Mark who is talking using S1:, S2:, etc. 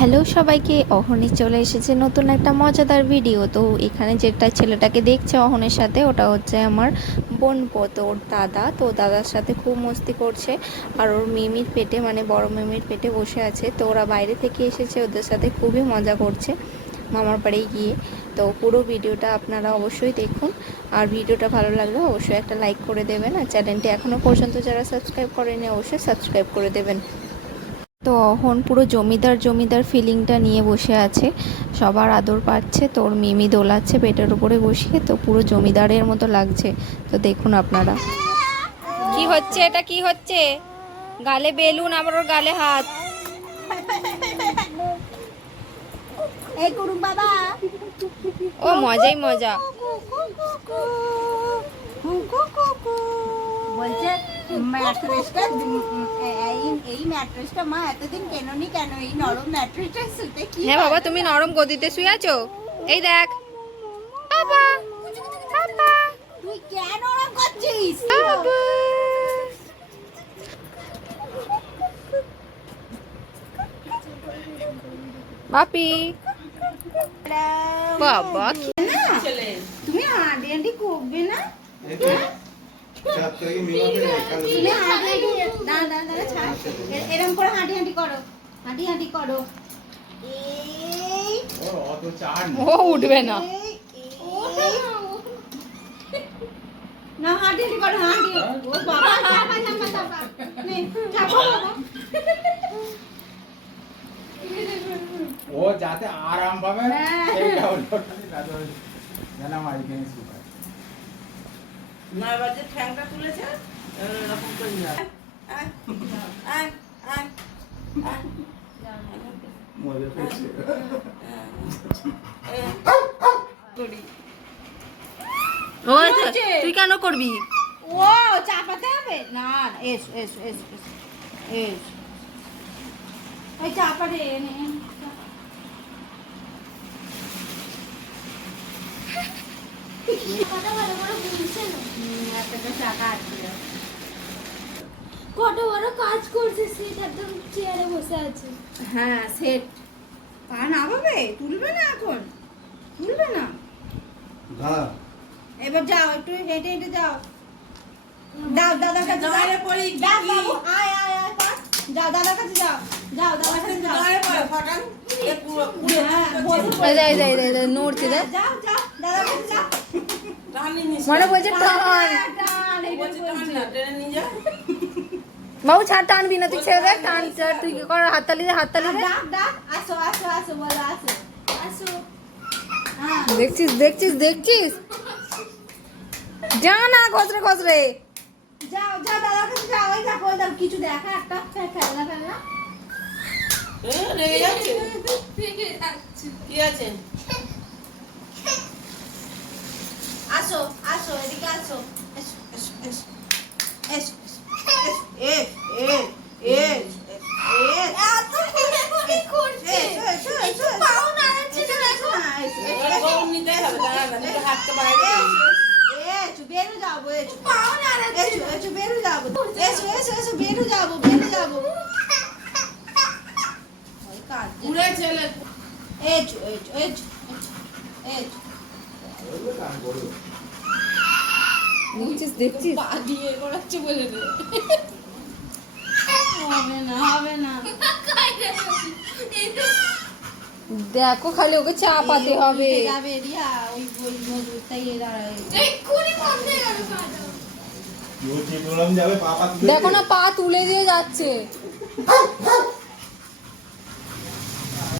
S1: Hello সবাইকে, অহনে চলে এসেছে নতুন একটা মজাদার ভিডিও তো এখানে যেটা ছেলেটাকে দেখছে অহনের সাথে, ওটা হচ্ছে আমার বোন তো ওর দাদা। তো দাদার সাথে খুব মস্তি করছে। আর ওর মিমির পেটে মানে বড় মিমির পেটে বসে আছে। তো ওরা বাইরে থেকে এসেছে, ওদের সাথে খুবই মজা করছে মামার বাড়ি গিয়ে। তো পুরো ভিডিওটা আপনারা অবশ্যই দেখুন। আর ভিডিওটা ভালো লাগলে অবশ্যই একটা লাইক করে দেবেন। আর চ্যানেলটি এখনও পর্যন্ত যারা সাবস্ক্রাইব করেনি, অবশ্যই সাবস্ক্রাইব করে দেবেন। তো অহন পুরো জমিদার জমিদার ফিলিংটা নিয়ে বসে আছে সবার আদর পাচ্ছে তোর মিমি দোলাচ্ছে পেটের উপরে বসিয়ে তো পুরো জমিদারের মতো লাগছে তো দেখুন আপনারা কি হচ্ছে এটা কি হচ্ছে গালে বেলুন আবার ওর গালে হাত ও মজাই মজা
S2: বলছে ম্যাট্রেসটা এই এই ম্যাট্রেসটা মা এতদিন কেননি কেন? এই নরম ম্যাট্রেসটা শুতে কি
S1: হ্যাঁ বাবা তুমি নরম গদিতে শুয়ে আছো? এই দেখ। বাবা বাবা।
S2: তুই কেন করছিস?
S1: বাবা। বাপি। বাবা
S2: তুমি হাঁটি হাঁটি করবে না? করে হাঁটি হাঁটি করো। হাঁটি হাঁটি করো।
S1: ও উঠবে না।
S2: এই, এই। না। হাঁটি হাঁটি করো হাঁটি। ও বাবা চাপা চাপা চাপা। চাপা।
S3: ও যাতে আরাম পাবে
S2: হ্যাঁ।
S3: সেইটা হলো। দাদা জানা মারি
S4: ঠ্যাংটা তুলেছে এরকম করে।
S3: মজা পেয়েছে
S1: ওই তো, তুই কেন করবি?
S2: ও চাপাতে হবে? না S S S S S. ওই চাপা রে নে হুম, একটা চাকা আছে
S5: কত বড় কাজ করছে সিট একদম চেয়ারে বসে আছে।
S2: হ্যাঁ সেট। পা নামাবে? তুলবে না এখন? তুলবে না?
S3: হ্যাঁ
S2: এবার যাও একটু হেঁটে হেঁটে যাও। দাও দাদার কাছে যাও।
S4: পড়ি?
S2: দাও বাবু। আয় আয় আয় পা। যাও দাদার কাছে যাও। যাও দাদার কাছে যাও।
S4: দাঁড়িয়ে পড়ে ফাটান। এ পুরো- পুরো-
S2: হ্যাঁ, বসে
S1: এই দে, এই দে, নড়ছে
S2: যাও যাও দাদার কাছে যাও।
S1: মনে বলছে টান। বাবু ছাড় টানবি না তুই ছেড়ে টান তুই কি কর হাততালি দে হাততালি দে
S2: ডাক ডাক আসো আসো আসো বলো আসো
S5: আসো
S2: হ্যাঁ
S1: দেখছিস দেখছিস দেখছিস যা না খসরে খসরে
S2: যাও যাও দাদার কাছে যাও ওই দেখো দেখো কিছু দেখা একটা ফেলনা ফেলনা
S4: এ, রেগে যাচ্ছে। কি আছে?
S2: আসো আসো এদিকে আসো বেরো যাব বেরো যাব এসো এসো এসো বেরো যাব বেরো যাব ওই কাজ
S4: উড়ে ছেলে।
S2: এসো এসো এসো
S1: দেখছিস
S2: পা দিয়ে করাচ্ছে বলে রে হবে না হবে না।
S1: দেখো খালি ওকে চাপাতে হবে।
S2: যাবে রিয়া ওই ওই মজুরটাই এ দাঁড়ায়
S5: বন্ধ হয়ে গেল পাটা।
S1: দেখো না পা তুলে দিয়ে যাচ্ছে।